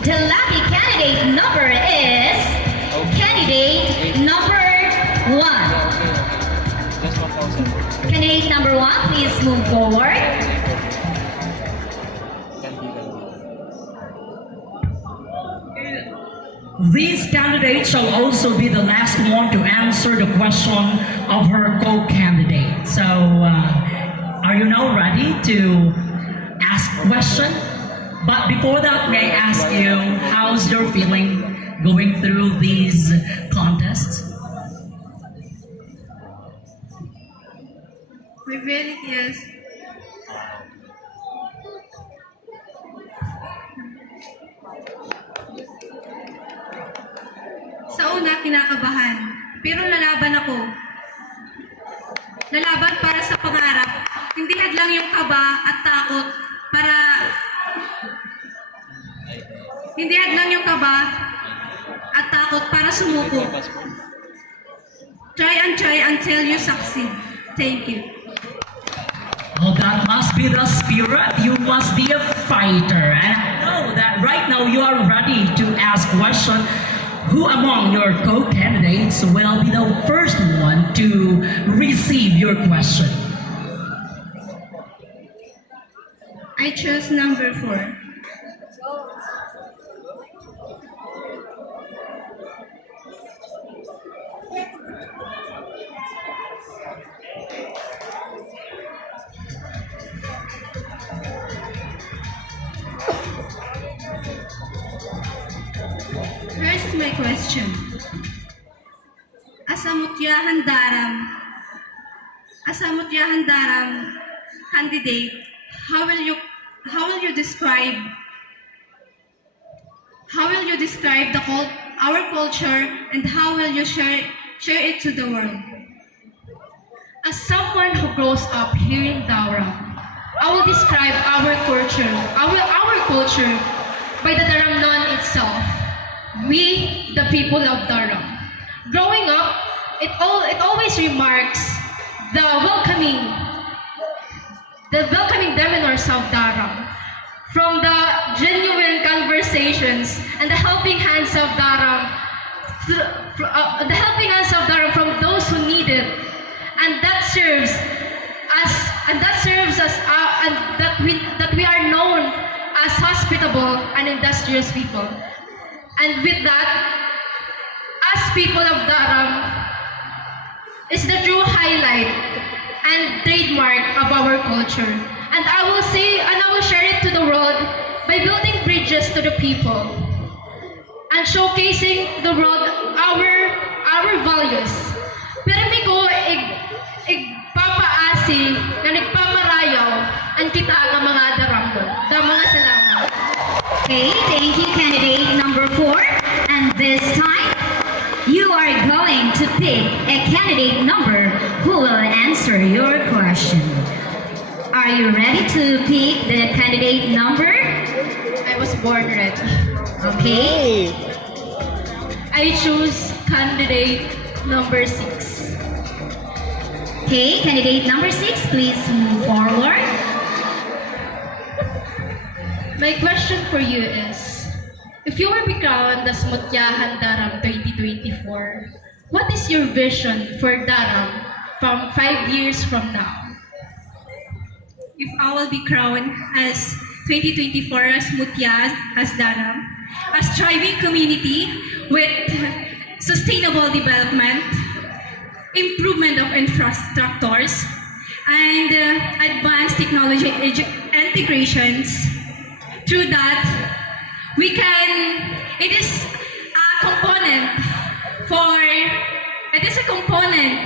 The lucky candidate number is candidate number 1. Candidate number 1, please move forward. These candidates shall also be the last one to answer the question of her co-candidate. So, are you now ready to ask question? But before that, may I ask you, how's your feeling going through these contests? My feeling is sa una kinakabahan, pero lalaban ako. Lalaban para sa pangarap. Hindi hadlang yung kaba at takot para hindi hadlang yung kaba at takot para sumuko. Try until you succeed. Thank you. Oh, that must be the spirit. You must be a fighter. And I know that right now you are ready to ask question. Who among your co-candidates will be the first one to receive your question? I chose number 4. Here's my question. As a MUTYA Han Daram candidate, how will you describe our culture, and how will you share it to the world? As someone who grows up here in Daram, I will describe our culture by the Daramnon itself. We, the people of Daram. Growing up, it always remarks the welcoming demeanors of Daram. From the genuine conversations and the helping hands of Daram, from those who need it, and that we are known as hospitable and industrious people. And with that, as people of Daram, is the true highlight and trademark of our culture. And I will share it to the world by building bridges to the people and showcasing the world our values. Pirmi ko igpapaasi na nagpaparayaw ang kita ng mga Daramnon. Mga salamat. Okay, thank you, candidate number 4. And this time, you are going to pick a candidate number who will answer your question. Are you ready to pick the candidate number? I was born ready. Okay. I choose candidate number 6. Okay, candidate number 6, please move forward. My question for you is, if you were be crowned as MUTYA Han Daram 2024, what is your vision for Daram from 5 years from now? If I will be crowned as 2024 as MUTYA as Daram, a thriving community with sustainable development, improvement of infrastructures, and advanced technology integrations. Through that, it is a component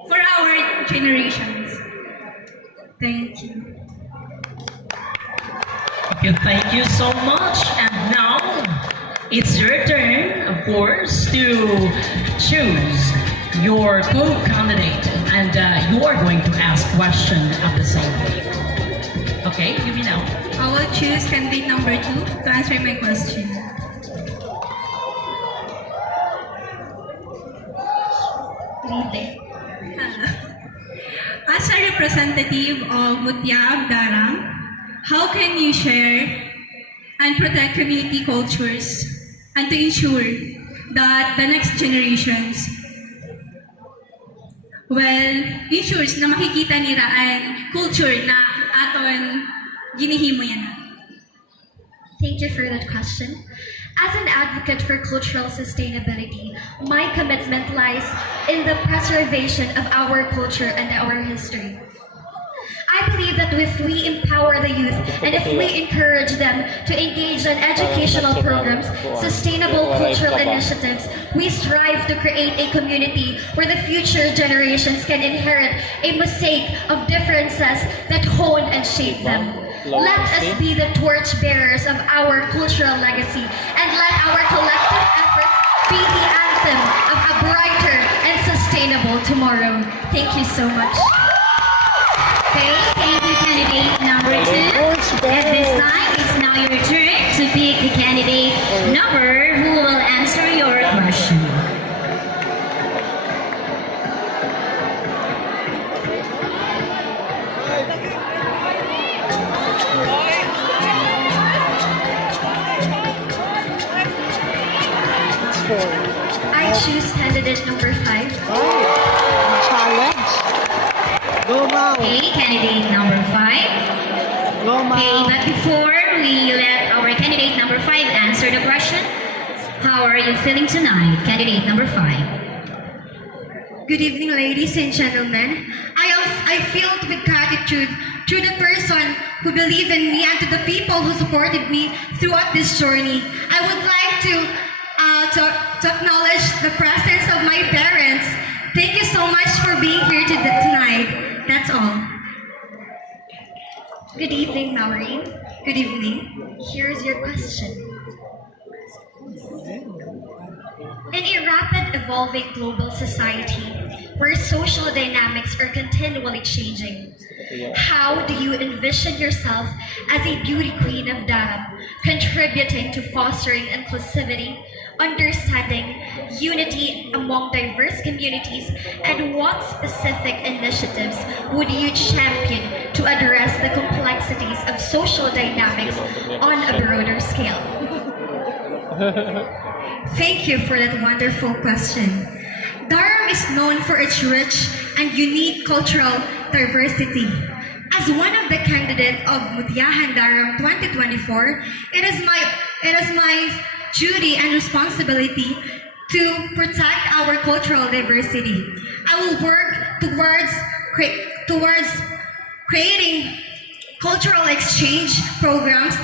for our generations. Thank you. Okay, thank you so much. And now, it's your turn, of course, to choose your co-candidate, and you are going to ask question at the same way. Okay, give me now. I will choose candidate number 2 to answer my question. As a representative of MUTYA Daram, how can you share and protect community cultures and to ensure that the next generations ensures na makikita nila ang culture na aton ginihimo yan. Thank you for that question. As an advocate for cultural sustainability, my commitment lies in the preservation of our culture and our history. I believe that if we empower the youth and if we encourage them to engage in educational programs, sustainable cultural initiatives, we strive to create a community where the future generations can inherit a mosaic of differences that hone and shape them. Let us be the torchbearers of our cultural legacy and let our collective efforts be the anthem of a brighter and sustainable tomorrow. Thank you so much. Okay, thank you, candidate number 2. At this time, it's now your turn to pick the candidate number who will answer your question. I choose candidate number 5. Challenge. Go, Mau. Okay, candidate number 5. Go, Okay, Mau. but before we let our candidate number 5 answer the question, how are you feeling tonight, candidate number 5? Good evening, ladies and gentlemen. I filled with gratitude to the person who believed in me and to the people who supported me throughout this journey. I would like to acknowledge the presence of my parents. Thank you so much for being here tonight. That's all. Good evening, Maureen. Good evening. Here's your question. In a rapid evolving global society where social dynamics are continually changing, how do you envision yourself as a beauty queen of Daram, contributing to fostering inclusivity, understanding, unity among diverse communities, and what specific initiatives would you champion to address the complexities of social dynamics on a broader scale? Thank you for that wonderful question. Daram is known for its rich and unique cultural diversity. As one of the candidates of MUTYA Han Daram 2024, it is my duty and responsibility to protect our cultural diversity. I will work towards creating cultural exchange programs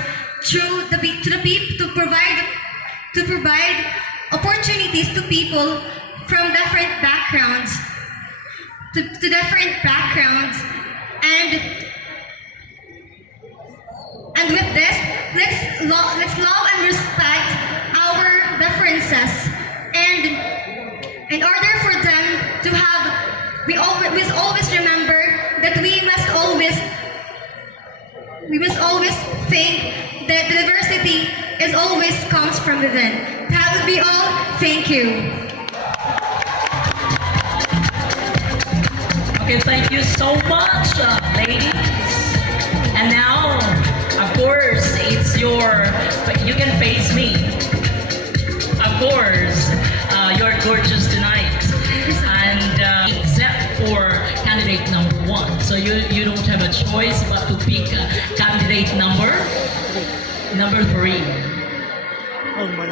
to provide opportunities to people from different backgrounds, and with this, let's love and respect our differences, and in order for them to have, we always remember that we must always think that the diversity is always comes from within. That would be all. Thank you. Okay, thank you so much, ladies. And now, of course, it's you can face me. Of course, you're gorgeous tonight. And except for candidate number 1. So you don't have a choice but to pick candidate number 3. Oh, my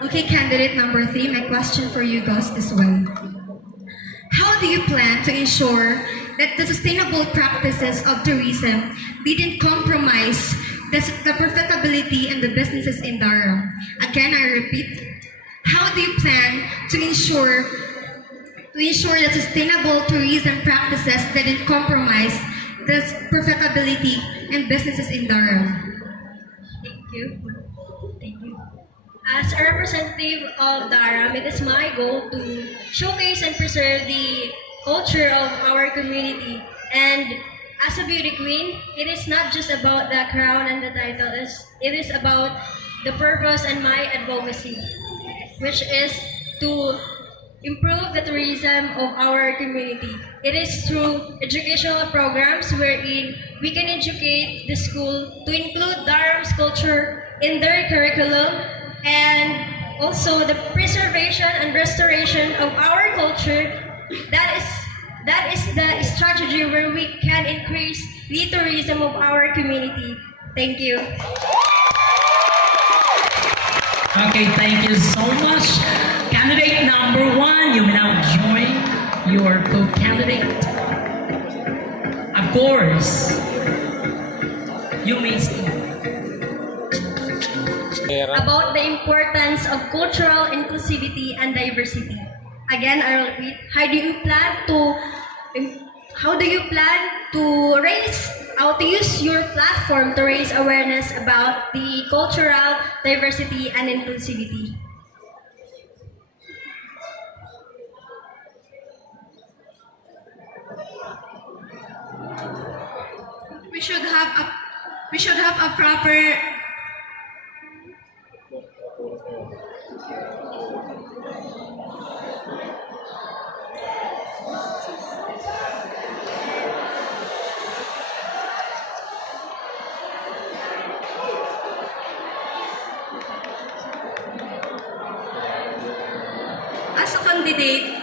Okay, candidate number 3, my question for you goes this way. How do you plan to ensure that the sustainable practices of tourism didn't compromise the profitability and the businesses in Daram? Again, I repeat, how do you plan to ensure that sustainable tourism practices didn't compromise the profitability and businesses in Daram? Thank you. As a representative of Daram, it is my goal to showcase and preserve the culture of our community. And as a beauty queen, it is not just about the crown and the title, it is about the purpose and my advocacy, which is to improve the tourism of our community. It is through educational programs wherein we can educate the school to include Dharam's culture in their curriculum, and also the preservation and restoration of our culture. That is the strategy where we can increase the tourism of our community. Thank you. Okay, thank you so much. Candidate number 1, you may now join your co-candidate. Of course, you may start. About the importance of cultural inclusivity and diversity. Again, I will repeat. How do you plan to use your platform to raise awareness about the cultural diversity and inclusivity? We should have a proper as a candidate.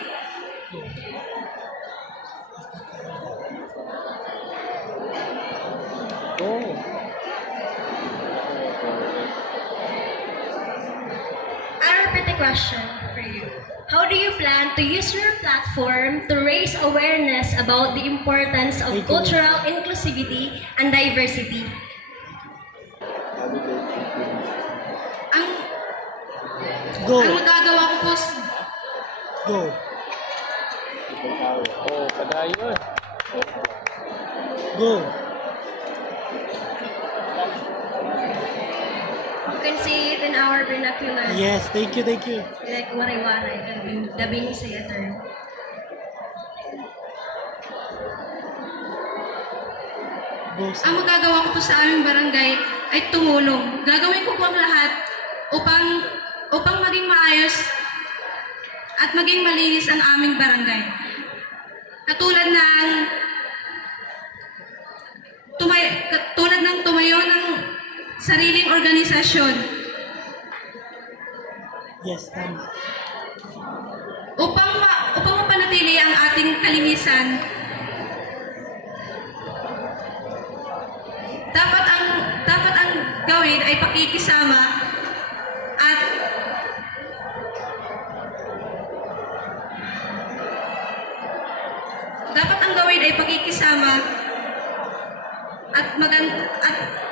I'll repeat the question for you. How do you plan to use your platform to raise awareness about the importance of cultural inclusivity and diversity? Ang Go. ang magagawa ko po Go. Oh, padayon. Go. You can say it in our vernacular. Yes, thank you, thank you. Like waray-waray, the Bini theater. Go. ang magagawa ko po sa aming barangay ay tumulong. Gagawin ko po ang lahat upang maging maayos at maging malinis ang aming barangay. Katulad ng tumayo ng sariling organisasyon Yes, tama. upang mapanatili ang ating kalinisan. Dapat ang gawin ay pakikisama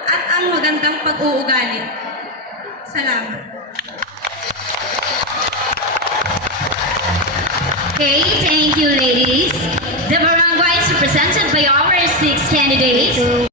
at ang magandang pag-uugali. Salamat. Okay, thank you, ladies. The barangay is represented by our 6 candidates.